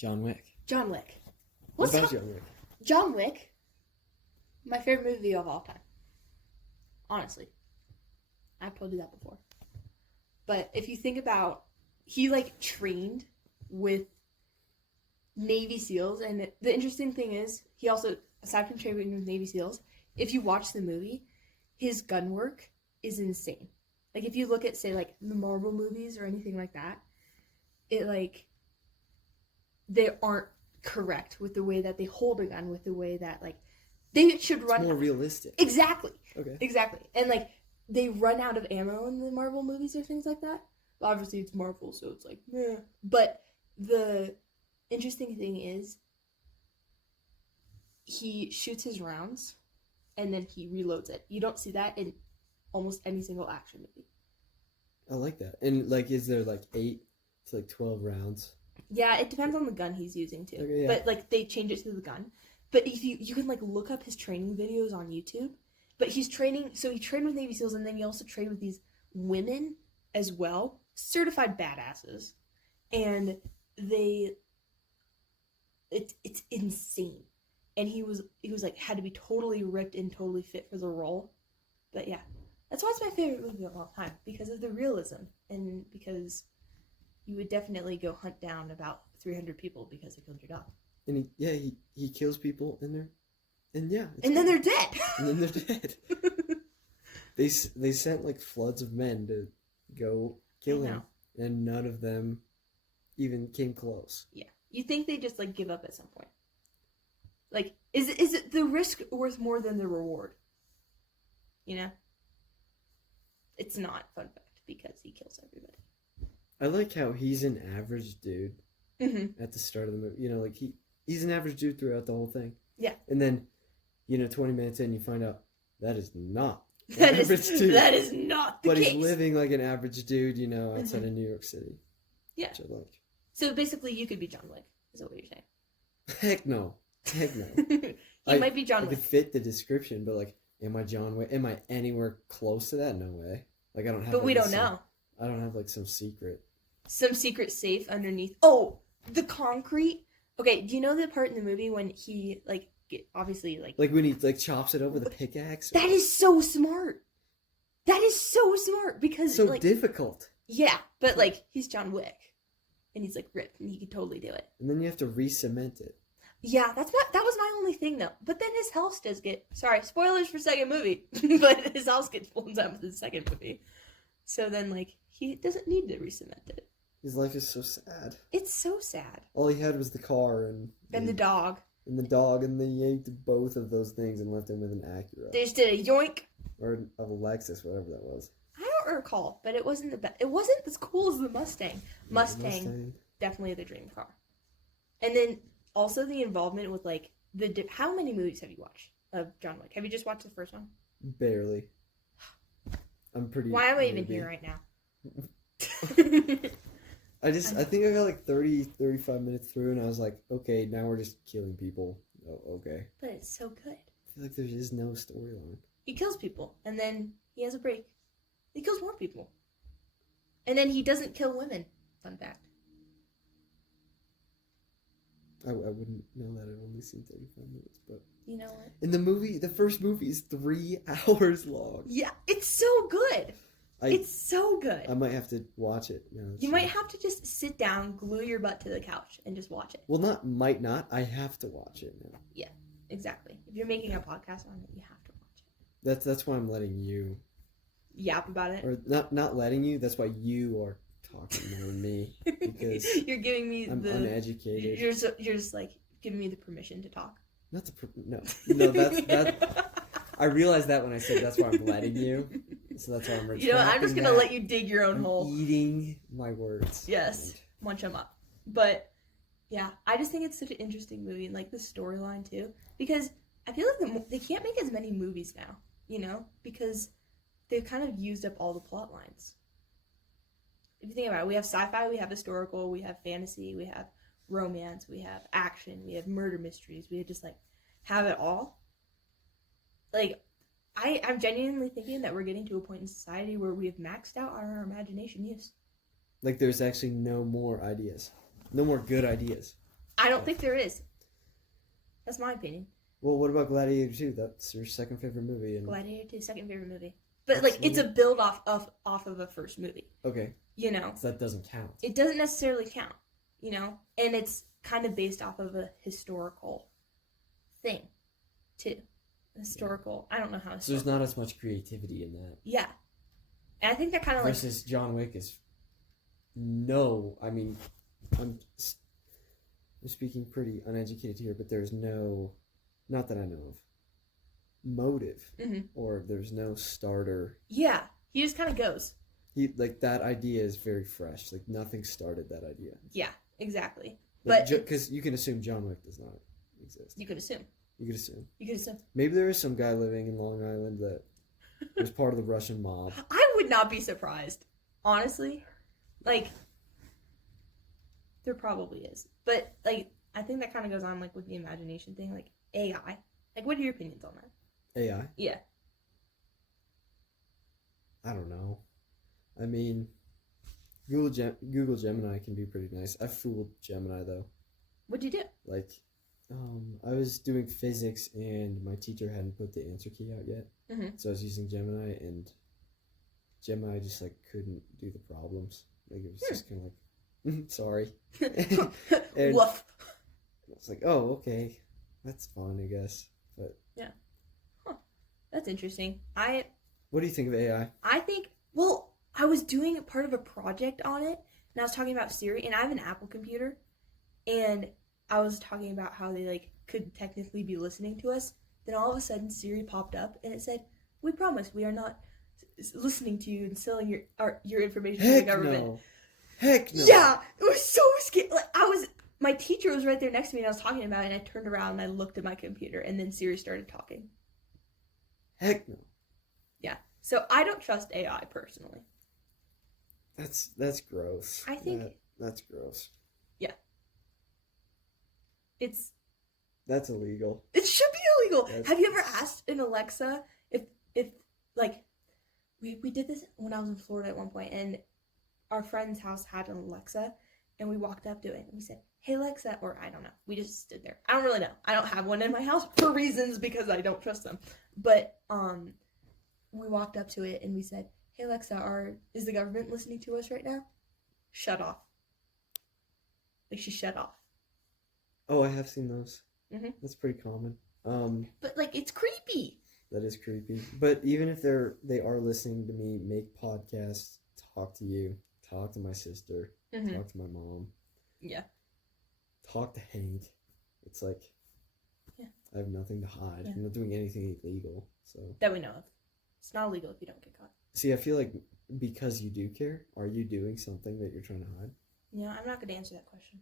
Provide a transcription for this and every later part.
John Wick. John Wick. What about John Wick? John Wick, my favorite movie of all time. Honestly. I've told you that before. But if you think about, he, like, trained with Navy SEALs, and the interesting thing is, he also, aside from training with Navy SEALs, if you watch the movie, his gun work is insane. Like, if you look at, say, like, the Marvel movies or anything like that, it, like, they aren't correct with the way that they hold a gun, with the way that, like, they should run... It's more realistic. Exactly. Okay. Exactly. And, like, they run out of ammo in the Marvel movies or things like that. Obviously, it's Marvel, so it's like, meh. But the interesting thing is, he shoots his rounds, and then he reloads it. You don't see that in almost any single action movie. I like that. And, like, is there, like, 8 to, like, 12 rounds? Yeah, it depends on the gun he's using, too. Okay, yeah. But, like, they change it to the gun. But if you can, like, look up his training videos on YouTube. But he's training, so he trained with Navy SEALs, and then he also trained with these women as well, certified badasses, and it's insane. And he was like, had to be totally ripped and totally fit for the role. But yeah, that's why it's my favorite movie of all time, because of the realism, and because you would definitely go hunt down about 300 people because they killed your dog. And he kills people in there. And yeah. And then they're dead. And then they're dead. They sent like floods of men to go kill him. And none of them even came close. Yeah. You think they just like give up at some point. Like, is it the risk worth more than the reward? You know? It's not, fun fact, because he kills everybody. I like how he's an average dude at the start of the movie. You know, like he's an average dude throughout the whole thing. Yeah. And then, 20 minutes in, you find out that is not That is not the case. But he's living like an average dude, outside of New York City. Yeah. Which I like. So basically, you could be John Wick, is that what you're saying? Heck no. You might be John Wick. I could fit the description, but like, am I John Wick? Am I anywhere close to that? No way. Like, I don't have. But we don't know. I don't have like some secret. Some secret safe underneath. Oh, the concrete. Okay, do you know the part in the movie when he obviously like when he like chops it over the pickaxe? That is so smart. That is so smart because so difficult. Yeah, but like he's John Wick, and he's like ripped, and he could totally do it. And then you have to re-cement it. Yeah, that was my only thing though. But then his house does get spoilers for second movie, but his house gets blown up in the second movie. So then like he doesn't need to re-cement it. His life is so sad. It's so sad. All he had was the car and the dog. And the dog, and they yanked both of those things and left him with an Acura. They just did a yoink. Or a Lexus, whatever that was. I don't recall, but it wasn't the best. It wasn't as cool as the Mustang. Mustang, definitely the dream car. And then also the involvement with like how many movies have you watched of John Wick? Have you just watched the first one? Barely. I'm pretty. Why am I even here right now? I think I got like 35 minutes through, and I was like, okay, now we're just killing people. Oh, okay. But it's so good. I feel like there is no storyline. He kills people, and then he has a break. He kills more people. And then he doesn't kill women. Fun fact. I wouldn't know that. I've only seen 35 minutes, but... You know what? In the first movie is 3 hours long. Yeah, it's so good. It's so good. I might have to watch it. You might have to just sit down, glue your butt to the couch, and just watch it. Well, might not. I have to watch it now. Yeah, exactly. If you're making a podcast on it, you have to watch it. That's why I'm letting you yap about it. Or not letting you. That's why you are talking more than me, because you're giving me I'm uneducated. You're just like giving me the permission to talk. No. That's I realized that when I said that's why I'm letting you. So that's why I'm retracting. I'm just gonna let you dig your own hole. Eating my words. Yes, munch them up. But yeah, I just think it's such an interesting movie, and like the storyline too, because I feel like they can't make as many movies now, because they've kind of used up all the plot lines. If you think about it, we have sci-fi, we have historical, we have fantasy, we have romance, we have action, we have murder mysteries, we just like have it all. Like, I'm genuinely thinking that we're getting to a point in society where we have maxed out our imagination use. Like, there's actually no more ideas. No more good ideas. I don't think there is. That's my opinion. Well, what about Gladiator 2? That's your second favorite movie. And Gladiator 2, second favorite movie. But, like, it's a build off of a first movie. Okay. You know? So that doesn't count. It doesn't necessarily count, you know? And it's kind of based off of a historical thing, too. Historical. I don't know how. So there's not as much creativity in that. Yeah. And I think that kind of versus John Wick is I mean, I'm speaking pretty uneducated here, but there's no, not that I know of, motive, or there's no starter. Yeah, he just kind of goes. Like that idea is very fresh. Like nothing started that idea. Yeah, exactly. Like, but because you can assume John Wick does not exist. You could assume. You could assume. You could assume. Maybe there is some guy living in Long Island that was part of the Russian mob. I would not be surprised, honestly. Like, there probably is, but like, I think that kind of goes on like with the imagination thing, like AI. Like, what are your opinions on that? AI? Yeah. I don't know. I mean, Google Gemini can be pretty nice. I fooled Gemini though. What'd you do? Like, I was doing physics and my teacher hadn't put the answer key out yet, so I was using Gemini, and Gemini just like couldn't do the problems. Like it was just kind of like, sorry. And woof. It's like, oh, okay, that's fun, I guess. But yeah, that's interesting. What do you think of AI? I think, well, I was doing part of a project on it, and I was talking about Siri, and I have an Apple computer, and I was talking about how they like could technically be listening to us. Then all of a sudden Siri popped up and it said, "We promise we are not listening to you and selling your information to the government." No. Heck no. Yeah, it was so scary. Like my teacher was right there next to me and I was talking about it, and I turned around and I looked at my computer, and then Siri started talking. Heck no. Yeah. So I don't trust AI personally. That's gross. I think that's gross. Yeah. That's illegal. It should be illegal. Have you ever asked an Alexa if like we did this when I was in Florida at one point, and our friend's house had an Alexa, and we walked up to it and we said, "Hey Alexa," or I don't know. We just stood there. I don't really know. I don't have one in my house for reasons because I don't trust them. But we walked up to it and we said, "Hey Alexa, is the government listening to us right now?" Shut off. Like she shut off. Oh, I have seen those. That's pretty common. But like, it's creepy. That is creepy. But even if they are listening to me make podcasts, talk to you, talk to my sister, talk to my mom, talk to Hank, it's like, I have nothing to hide. I'm not doing anything illegal, so that we know of. It's not illegal if you don't get caught. See, I feel like because you do care, are you doing something that you're trying to hide? Yeah, I'm not going to answer that question.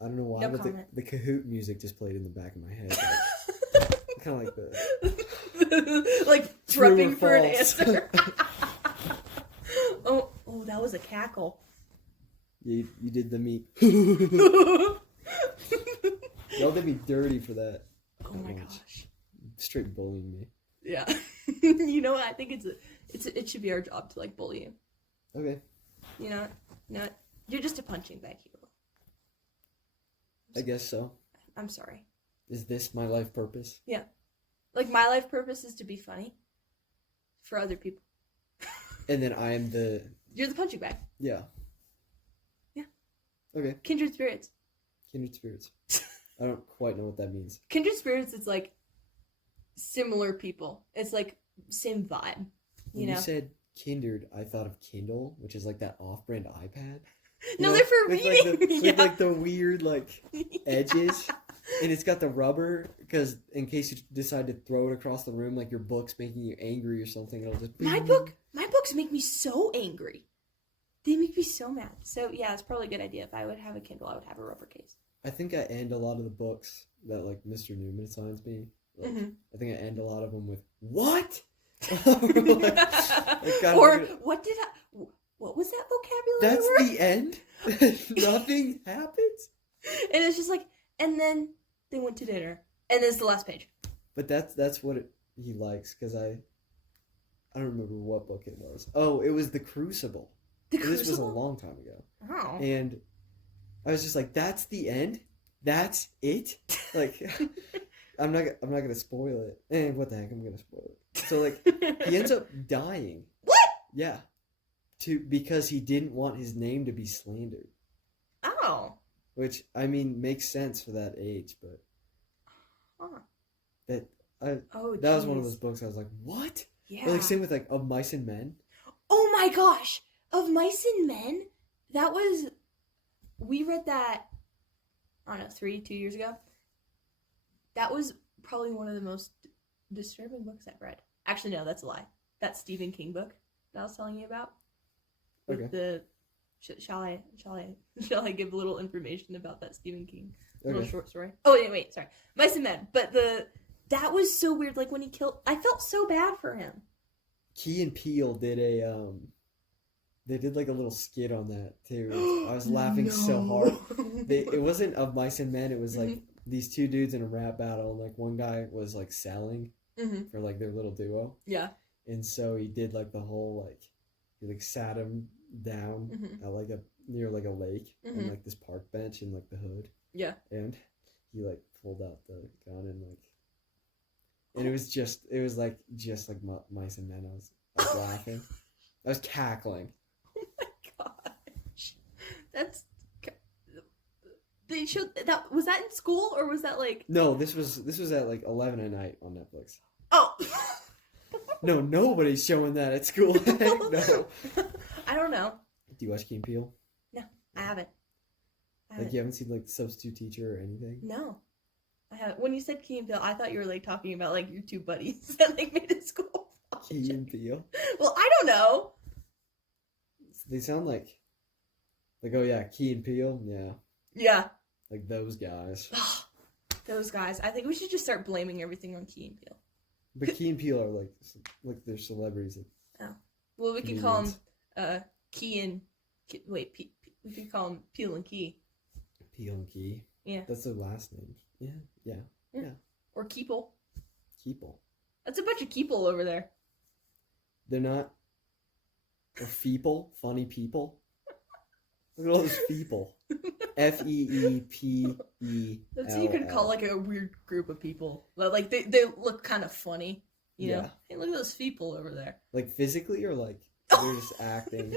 I don't know why, but the Kahoot music just played in the back of my head. Like, kind of like the... like, prepping for an answer. oh, that was a cackle. You did the meat. Y'all did me dirty for that. Oh my gosh. Straight bullying me. Yeah. You know what? I think it should be our job to, like, bully you. Okay. You know? You're just a punching bag hero. I guess so. I'm sorry. Is this my life purpose? Yeah. Like, my life purpose is to be funny for other people. And then I am You're the punching bag. Yeah. Yeah. Okay. Kindred spirits. Kindred spirits. I don't quite know what that means. Kindred spirits, it's like similar people. It's like same vibe. When you said kindred, I thought of Kindle, which is like that off-brand iPad. No, they're for reading. With like the weird like edges, and it's got the rubber because in case you decide to throw it across the room, like your book's making you angry or something, it'll just. My books make me so angry. They make me so mad. So yeah, it's probably a good idea. If I would have a Kindle, I would have a rubber case. I think I end a lot of the books that like Mr. Newman assigns me. Like, I think I end a lot of them with "What?" What was that vocabulary That's word? the end? Nothing happens? And it's just like, and then they went to dinner. And it's the last page. But that's what he likes, because I don't remember what book it was. Oh, it was The Crucible. The Crucible? This was a long time ago. Oh. And I was just like, that's the end? That's it? Like, I'm not gonna spoil it. And what the heck, I'm gonna spoil it. So like, he ends up dying. What? Yeah. Because he didn't want his name to be slandered. Oh. Which, I mean, makes sense for that age, but that was one of those books I was like, what? Yeah. Or like same with like Of Mice and Men. Oh my gosh! Of Mice and Men? We read that, I don't know, 2 years ago. That was probably one of the most disturbing books I've read. Actually, no, that's a lie. That Stephen King book that I was telling you about. Okay. Shall I give a little information about that Stephen King little short story? Oh wait, sorry. Mice and Men. But that was so weird. Like when he killed, I felt so bad for him. Key and Peele did they did like a little skit on that too. I was laughing so hard. It wasn't Of Mice and Men. It was like these two dudes in a rap battle. And like one guy was like selling for like their little duo. Yeah. And so he did like the whole like he like sat him down at like near like a lake and like this park bench in like the hood. Yeah. And he like pulled out the gun and it was like Mice and Men. I was laughing. I was cackling. Oh my gosh. They showed that. Was that in school or was that like? No, this was at like 11 at night on Netflix. Oh. No, nobody's showing that at school. No. I don't know. Do you watch Key and Peele? No, I haven't. Like you haven't seen like Substitute Teacher or anything? No, I haven't. When you said Key and Peele, I thought you were like talking about like your two buddies that like made it school. Key and Peele. Well, I don't know. They sound like oh yeah, Key and Peele, yeah. Yeah. Like those guys. Those guys. I think we should just start blaming everything on Key and Peele. But Key and Peele are like they're celebrities. Oh. Well, we can call them Key and we can call them Peele and Key. Peele and Key. Yeah. That's their last names. Yeah. Or Keeple. Keeple. That's a bunch of Keeple over there. They're not. Or feeple, funny people. Look at all those people. Feepel. That's what you could call like a weird group of people. Like they look kind of funny, you know. Hey, look at those people over there. Like physically, or like they're just acting.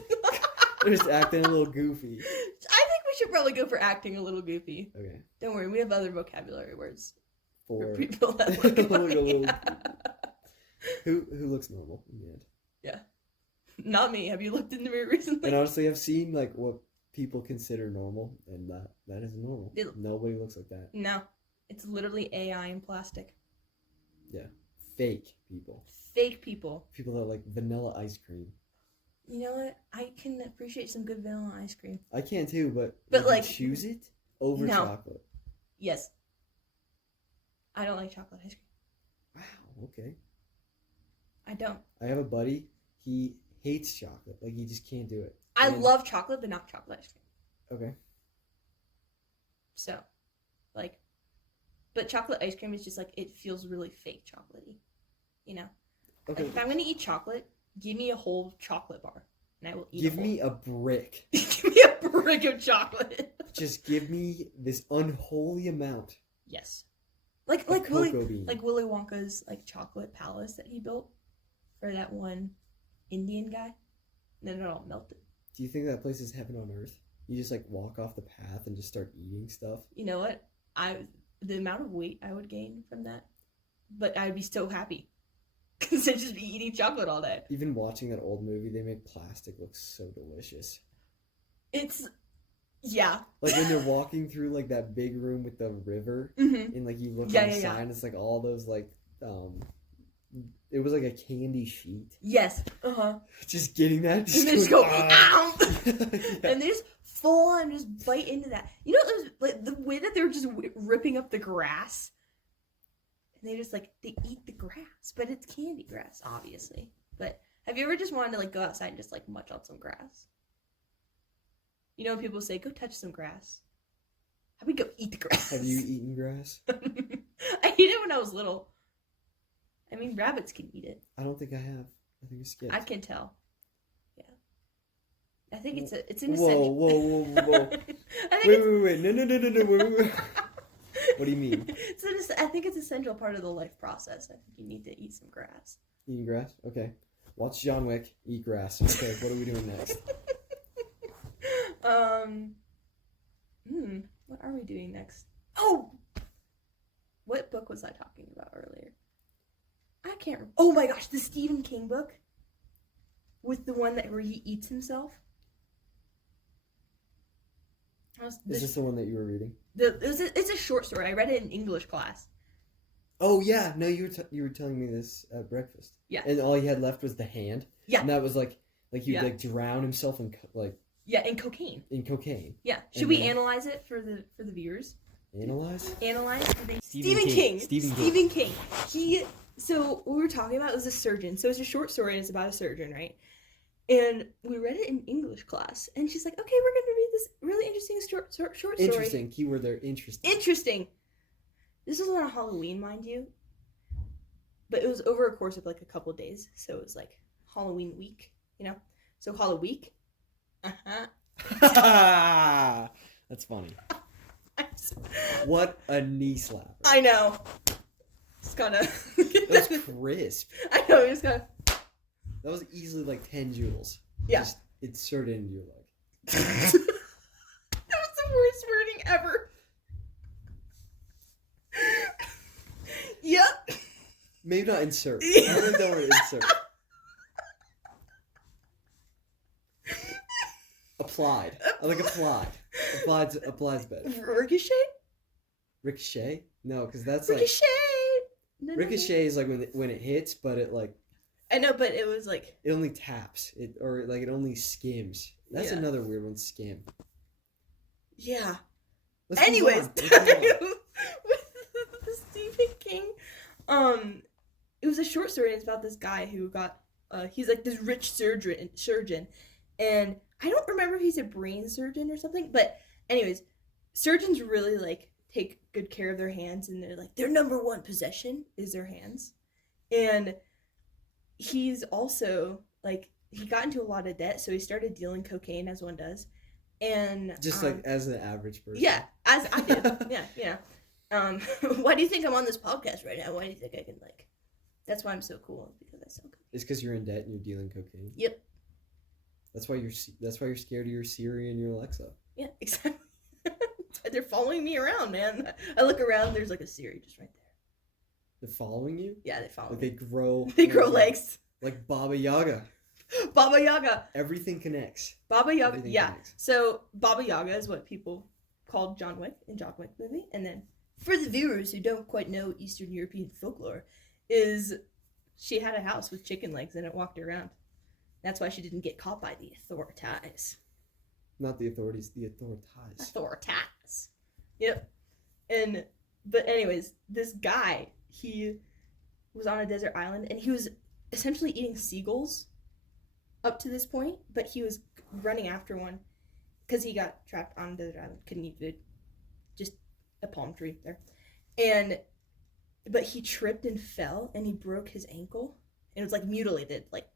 They're just acting a little goofy. I think we should probably go for acting a little goofy. Okay. Don't worry, we have other vocabulary words for people that look funny. Who looks normal in the end. Yeah. Not me. Have you looked in the mirror recently? And honestly, I've seen like what people consider normal, and that isn't normal. Nobody looks like that. No. It's literally AI and plastic. Yeah. Fake people. Fake people. People that like vanilla ice cream. You know what? I can appreciate some good vanilla ice cream. I can too, but like choose it over chocolate. Yes. I don't like chocolate ice cream. Wow, okay. I don't. I have a buddy, he hates chocolate. Like, he just can't do it. I love chocolate, but not chocolate ice cream. Okay. So, like, but chocolate ice cream is just like, it feels really fake chocolatey. You know? Okay. Like, if I'm going to eat chocolate, give me a whole chocolate bar. And I will eat Give me a brick. Give me a brick of chocolate. Just give me this unholy amount. Yes. Like Willy Wonka's like chocolate palace that he built for that one Indian guy. And then it all melted. Do you think that place is heaven on earth? You just like walk off the path and just start eating stuff? You know what? The amount of weight I would gain from that, but I'd be so happy. Because I'd just be eating chocolate all day. Even watching that old movie, they make plastic look so delicious. Yeah. Like when they're walking through like that big room with the river, and like you look on the sign, it's like all those like, it was like a candy sheet. Yes. Just getting that. And they just go, ow! And they just full on just bite into that. You know, it was, like, the way that they were just ripping up the grass. And they just like, they eat the grass. But it's candy grass, obviously. But have you ever just wanted to like go outside and just like munch on some grass? You know when people say, go touch some grass? How about we go eat the grass? Have you eaten grass? I ate it when I was little. I mean, rabbits can eat it. I don't think I have. I think it's skipped. I can tell. Yeah. I think it's an essential. Whoa. Wait. No. Wait. What do you mean? I think it's an essential part of the life process. I think you need to eat some grass. Eating grass? Okay. Watch John Wick, eat grass. Okay, what are we doing next? What are we doing next? Oh! What book was I talking about earlier? I can't remember. Oh my gosh, the Stephen King book? With the one where he eats himself? Is this the one that you were reading? It's a short story. I read it in English class. Oh yeah, no, you were telling me this at breakfast. Yeah. And all he had left was the hand. Yeah. And that was like he'd like drown himself in in cocaine. In cocaine. Yeah. Should we analyze it for the viewers? Analyze? Stephen King. So what we were talking about was a surgeon. So it's a short story and it's about a surgeon, right? And we read it in English class, and she's like, "Okay, we're going to read this really interesting short story." Interesting. Keyword there, interesting. Interesting. This was on Halloween, mind you. But it was over a course of like a couple of days. So it was like Halloween week, you know? So Halloween week. Uh-huh. That's funny. What a knee slapper. I know. Just gotta... That was crisp. I know, you just gotta... That was easily like 10 joules. Yeah. Just inserted into your leg. That was the worst wording ever. Yep. Maybe not insert. I really don't want to insert. Applied. I like applied. Applied's better. Ricochet? Ricochet? No, because that's Ricochet. like... Ricochet is like when it hits, but it like... I know, but it was like... It only taps. It only skims. That's another weird one, skim. Yeah. Let's Anyways, move on. with the Stephen King, it was a short story. It's about this guy who got, he's like this rich surgeon, and I don't remember if he's a brain surgeon or something, but anyways, surgeons really like take good care of their hands, and they're like their number one possession is their hands, and he's also like he got into a lot of debt, so he started dealing cocaine as one does. And just like as an average person. Yeah, as I did. Yeah. Why do you think I'm on this podcast right now? Why do you think I can like? That's why I'm so cool, because I sell cocaine. It's because you're in debt and you're dealing cocaine. Yep. That's why you're scared of your Siri and your Alexa. Yeah, exactly. They're following me around, man. I look around, there's like a Siri just right there. They're following you? Yeah, they follow like me. They grow legs. Like Baba Yaga. Baba Yaga. Everything connects. Baba Yaga. Everything yeah. connects. So Baba Yaga is what people called John Wick in John Wick movie. And then for the viewers who don't quite know Eastern European folklore, is she had a house with chicken legs and it walked around. That's why she didn't get caught by the authorities. Not the authorities, the authorities. Authorities. Yep. But anyways, this guy, he was on a desert island and he was essentially eating seagulls up to this point, but he was running after one because he got trapped on a desert island, couldn't eat food, just a palm tree there. But he tripped and fell and he broke his ankle and it was like mutilated, like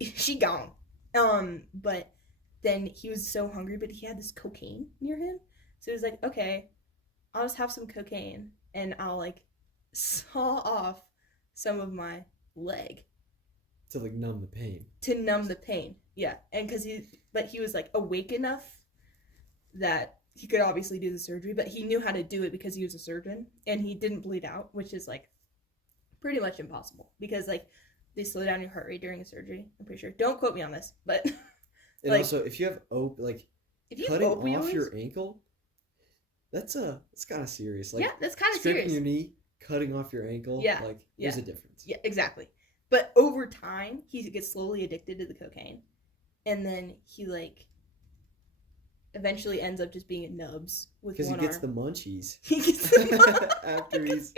she gone. But then he was so hungry, but he had this cocaine near him, so he was like, okay, I'll just have some cocaine and I'll like saw off some of my leg to like numb the pain. To numb the pain, yeah. And but he was like awake enough that he could obviously do the surgery, but he knew how to do it because he was a surgeon and he didn't bleed out, which is like pretty much impossible because like they slow down your heart rate during a surgery. I'm pretty sure. Don't quote me on this, but and like, also if you have cutting off your ankle, it's kind of serious. Like, yeah, that's kind of serious. Scraping your knee, cutting off your ankle, there's a difference. Yeah, exactly. But over time, he gets slowly addicted to the cocaine, and then he like eventually ends up just being a nubs with one arm. Because he gets the munchies. He gets the munchies after he's.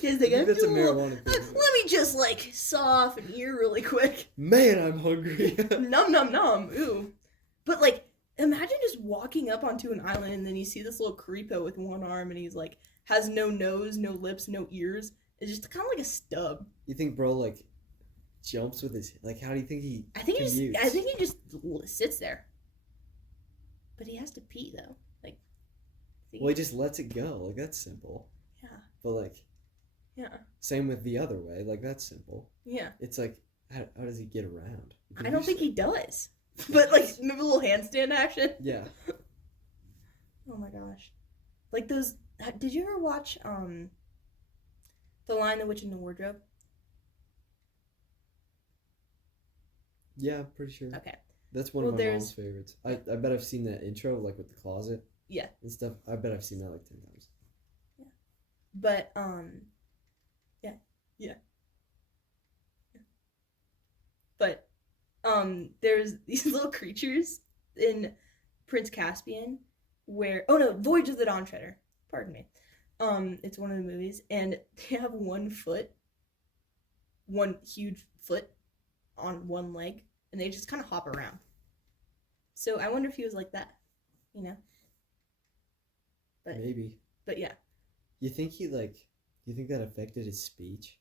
He's like, that's a marijuana thing. Let me just like saw off an ear really quick. Man, I'm hungry. Nom. Ooh. But like, imagine just walking up onto an island and then you see this little creepo with one arm and he's like has no nose, no lips, no ears. It's just kind of like a stub. You think bro like jumps with his like? How do you think he? I think he just sits there. But he has to pee though. Like, Well, he just lets it go. Like, that's simple. Yeah. But, like... Yeah. Same with the other way. Like, that's simple. Yeah. It's like, how does he get around? I don't think he does. But, like, remember a little handstand action? Yeah. Oh, my gosh. Like, those... Did you ever watch, The Lion, the Witch, and the Wardrobe? Yeah, I'm pretty sure. Okay. That's one of my mom's favorites. I bet I've seen that intro, like, with the closet. Yeah. And stuff. I bet I've seen that, like, 10 times. Yeah. But, Yeah. But, there's these little creatures in Prince Caspian where... Oh, no, Voyage of the Dawn Treader. Pardon me. It's one of the movies, and they have one huge foot on one leg, and they just kind of hop around. So I wonder if he was like that, you know? But, maybe. But yeah. You think that affected his speech?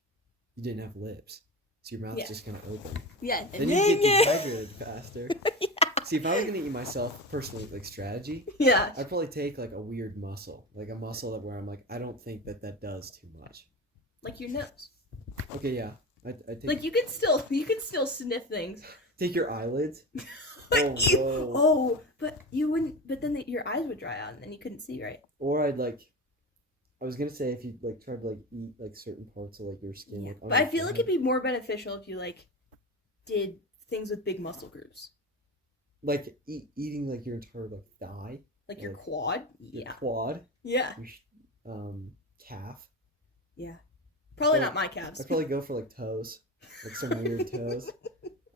You didn't have lips, so your mouth's just kind of open. Yeah. Then you get dehydrated faster. Yeah. See, if I was gonna eat myself personally, like strategy, yeah, I'd probably take like a weird muscle, like a muscle where I'm like, I don't think that does too much. like your nose. Okay, yeah, I take. Like you can still sniff things. Take your eyelids. Oh, but you wouldn't. But then your eyes would dry out, and then you couldn't see right. Or I was gonna say if you like tried to like eat like certain parts of like your skin. Yeah. Like, But I feel like it'd be more beneficial if you like did things with big muscle groups. Like eating like your entire like thigh. Like your quad. Your quad. Yeah. Your calf. Yeah. Probably not my calves. I'd probably go for like toes, like some weird toes.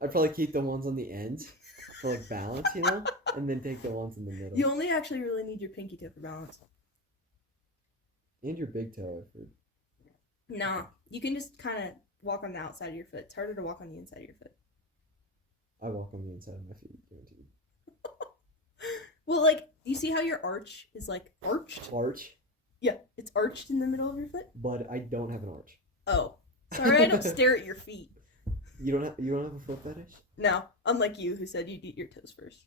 I'd probably keep the ones on the ends for like balance, you know, and then take the ones in the middle. You only actually really need your pinky toe for balance. And your big toe, I've heard. No, you can just kind of walk on the outside of your foot. It's harder to walk on the inside of your foot. I walk on the inside of my feet, guaranteed. Well, like, you see how your arch is like arched? Arch? Yeah, it's arched in the middle of your foot. But I don't have an arch. Oh, sorry, I don't stare at your feet. You don't have a foot fetish? No, unlike you, who said you'd eat your toes first.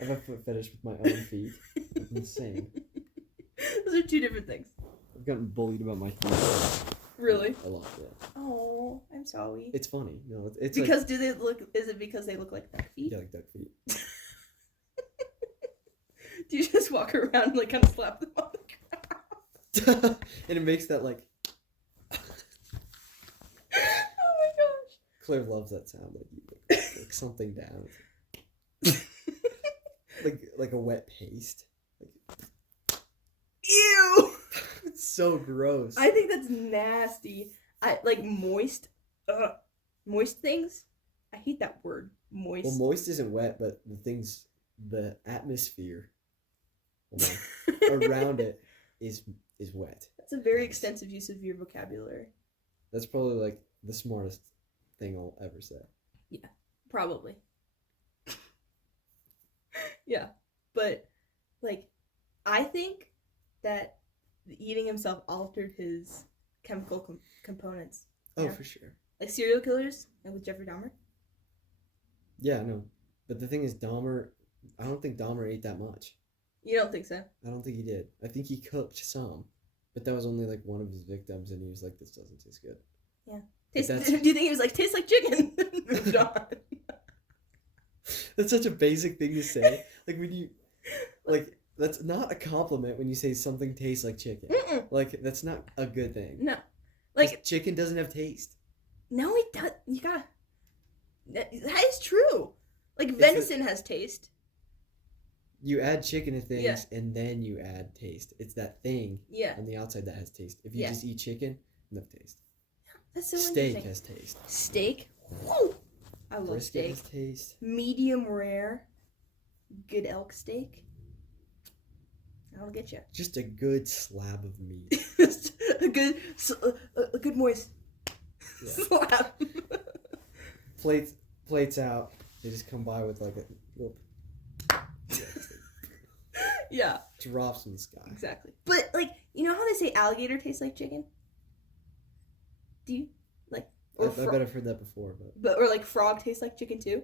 I have a foot fetish with my own feet. It's insane. Those are two different things. I've gotten bullied about my feet. Really? A lot, yeah. Oh, I'm sorry. It's funny. No, it's because like, is it because they look like duck feet? Yeah, like duck feet. Do you just walk around and like kind of slap them on the ground? And it makes that like... Oh my gosh. Claire loves that sound. Like you like something down. like a wet paste. Ew! It's so gross. I think that's nasty. I like moist things. I hate that word. Moist. Well, moist isn't wet, but the atmosphere around it is wet. That's a very extensive use of your vocabulary. That's probably like the smartest thing I'll ever say. Yeah, probably. Yeah, but like, I think that eating himself altered his chemical components. Oh, Yeah. for sure. Like serial killers, like with Jeffrey Dahmer. Yeah, no. But the thing is, I don't think Dahmer ate that much. You don't think so? I don't think he did. I think he cooked some. But that was only like one of his victims, and he was like, this doesn't taste good. Yeah. Do you think he was like, tastes like chicken? Moved on. That's such a basic thing to say. Like when you, like, that's not a compliment when you say something tastes like chicken. Mm-mm. Like, that's not a good thing. No. Like, chicken doesn't have taste. No, it does. You gotta. That is true. Like, venison has taste. You add chicken to things, and then you add taste. It's that thing on the outside that has taste. If you just eat chicken, no taste. That's so Steak interesting. has taste. Steak? Woo! I love Brisket steak. has taste. Medium rare. Good elk steak. I'll get you. Just a good slab of meat. a good moist slab. Plates out. They just come by with like a little... Yeah. Drops from the sky. Exactly. But, like, you know how they say alligator tastes like chicken? Do you? Like... I bet I've heard that before, but... Or, like, frog tastes like chicken, too?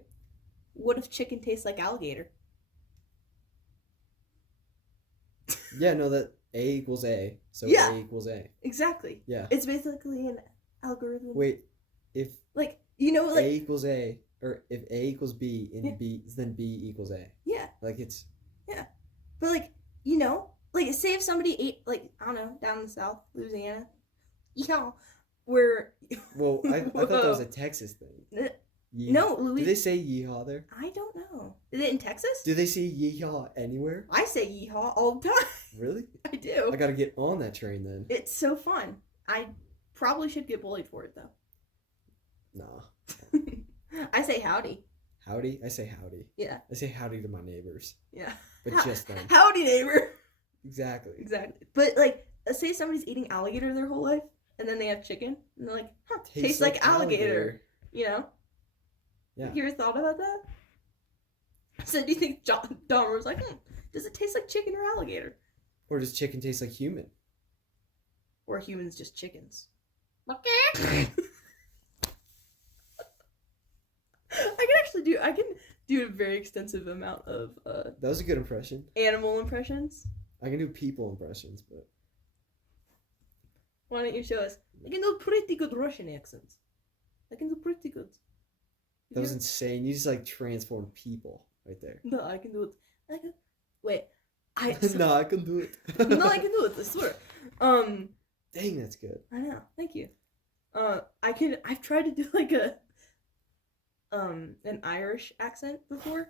what if chicken tastes like alligator? Yeah, no, that A equals A, so Yeah. A equals A. Exactly. Yeah. It's basically an algorithm. Wait, if like, you know, like A equals A, or if A equals B, and yeah. B, then B equals A. Yeah. Like it's. Yeah. But like, you know, like say if somebody ate, like, I don't know, down in the South, Louisiana, yeah, where. Well, I thought that was a Texas thing. No, Do they say yeehaw there? I don't know. Is it in Texas? Do they say yeehaw anywhere? I say yeehaw all the time. Really? I do. I gotta get on that train then. It's so fun. I probably should get bullied for it though. Nah. I say howdy. Howdy? I say howdy. Yeah. I say howdy to my neighbors. Yeah. But just them. Howdy, neighbor. Exactly. Exactly. But like, say somebody's eating alligator their whole life, and then they have chicken, and they're like, huh, tastes like alligator. You know? Yeah. You ever thought about that? So do you think Dahmer was like, does it taste like chicken or alligator? Or does chicken taste like human? Or humans just chickens? Okay. I can do a very extensive amount of that was a good impression. Animal impressions. I can do people impressions, but why don't you show us? I can do pretty good Russian accents. I can do pretty good. That was insane. You just like transformed people right there. No, I can do it. Wait. No, I can do it. No, I can do it. I swear. Dang, that's good. I know. Thank you. I've tried to do like an Irish accent before,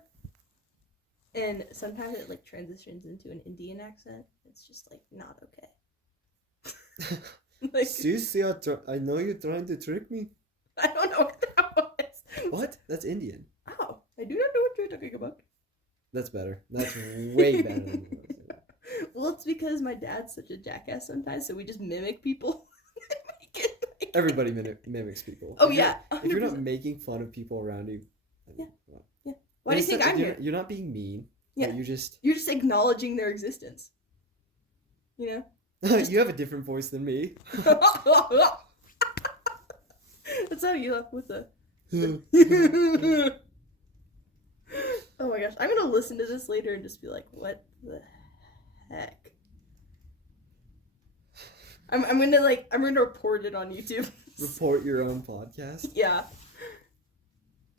and sometimes it like transitions into an Indian accent. It's just like not okay. Like, Susie, I know you're trying to trick me. I don't know what that was. What? That's Indian. Oh, I do not know what you're talking about. That's better. That's way better than what Well, it's because my dad's such a jackass sometimes, so we just mimic people. Everybody mimics people. Oh, if yeah. If you're not making fun of people around you. Yeah. Well, yeah. Why do you think I'm here? You're not being mean. Yeah. You're just acknowledging their existence. You know? You have a different voice than me. That's how you left with the. Oh my gosh. I'm going to listen to this later and just be like, what the heck? I'm going to report it on YouTube. Report your own podcast? Yeah.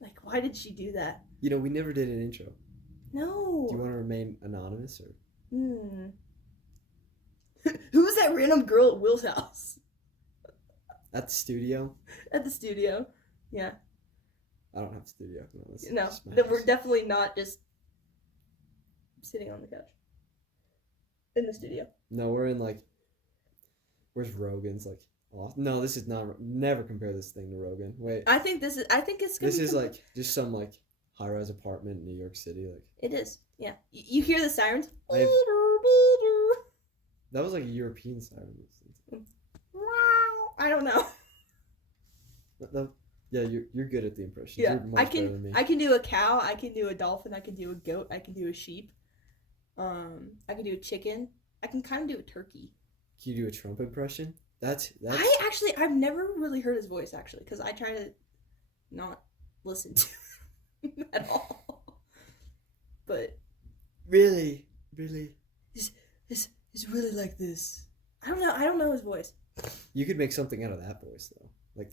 Like, why did she do that? You know, we never did an intro. No. Do you want to remain anonymous or? Who's that random girl at Will's house? At the studio? At the studio. Yeah. I don't have a studio. No, we're definitely not just sitting on the couch. In the studio. No, we're in like, where's Rogan's like, awesome. No, this is not, never compare this thing to Rogan. Wait. I think it's gonna This is like, just some like high-rise apartment in New York City. Like. It is, yeah. You hear the sirens? That was like a European siren. I don't know. Yeah, you're good at the impressions. Yeah, you're much better than me. I can do a cow. I can do a dolphin. I can do a goat. I can do a sheep. I can do a chicken. I can kind of do a turkey. Can you do a Trump impression? That's. I've never really heard his voice actually, because I try to not listen to him at all. But really, it's really like this. I don't know his voice. You could make something out of that voice though. Like,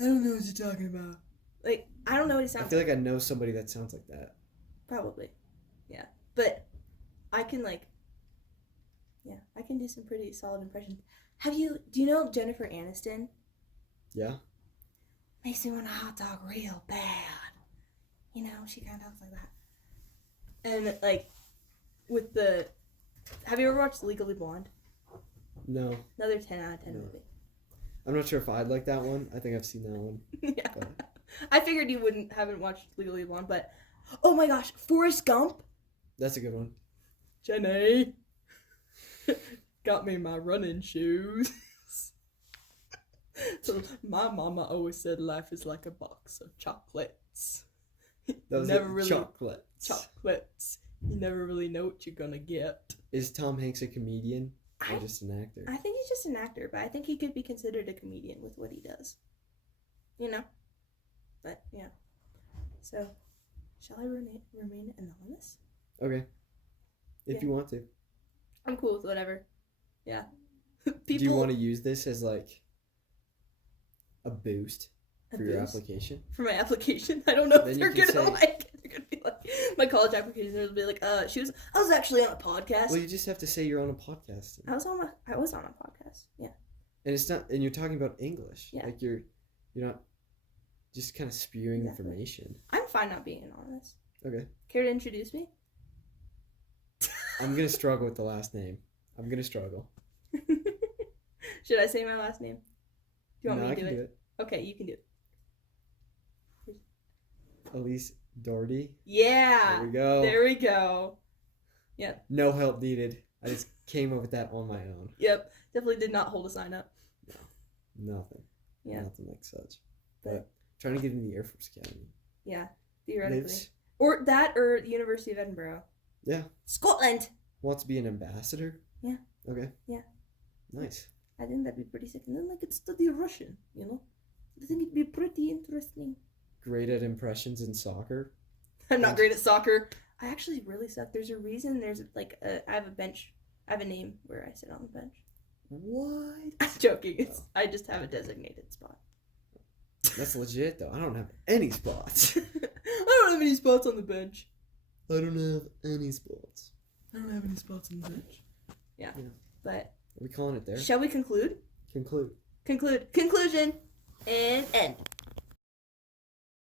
I don't know what you're talking about. Like, I don't know what he sounds like. I feel like I know somebody that sounds like that. Probably. Yeah. But I can I can do some pretty solid impressions. Do you know Jennifer Aniston? Yeah. Makes me want a hot dog real bad. You know, she kind of talks like that. And like, have you ever watched Legally Blonde? No. Another 10 out of 10 movie. I'm not sure if I'd like that one. I think I've seen that one. Yeah. But. I figured you haven't watched Legally Blonde, but oh my gosh, Forrest Gump. That's a good one. Jenny got me my running shoes. So my mama always said life is like a box of chocolates. Those never are really chocolates. Chocolates. You never really know what you're gonna get. Is Tom Hanks a comedian or just an actor? I think he's just an actor, but I think he could be considered a comedian with what he does. You know? But yeah. So Shall I remain anonymous? Okay. If you want to. I'm cool with whatever. Yeah. Do you want to use this as like a boost for your boost? application? For my application? I don't know Then if they're gonna like it. They're gonna be like, my college application will be like, I was actually on a podcast. Well, you just have to say you're on a podcast. I was on a podcast. Yeah. And it's not, and you're talking about English. Yeah. Like you're not just kind of spewing information. I'm fine not being anonymous. Okay. Care to introduce me? I'm gonna struggle with the last name. I'm gonna struggle. Should I say my last name? Do you want me to I can do it? Okay, you can do it. Elise Daughterty. Yeah. There we go. There we go. Yeah. No help needed. I just came up with that on my own. Yep. Definitely did not hold a sign up. No. Nothing. Yeah. Nothing like such. But trying to get into the Air Force Academy. Yeah. Theoretically. Lives. Or the University of Edinburgh. Yeah. Scotland. Wants to be an ambassador? Yeah. Okay. Yeah. Nice. I think that'd be pretty sick. And then I could study Russian, you know? I think it'd be pretty interesting. Great at impressions in soccer? I'm not great at soccer. I actually really suck. There's a reason there's like I have a bench. I have a name where I sit on the bench. What? I'm joking. I just have a designated spot. That's legit though. I don't have any spots. I don't have any spots on the bench. I don't have any spots. I don't have any spots on the bench. Yeah. But are we calling it there? Shall we conclude? Conclude. Conclusion and end.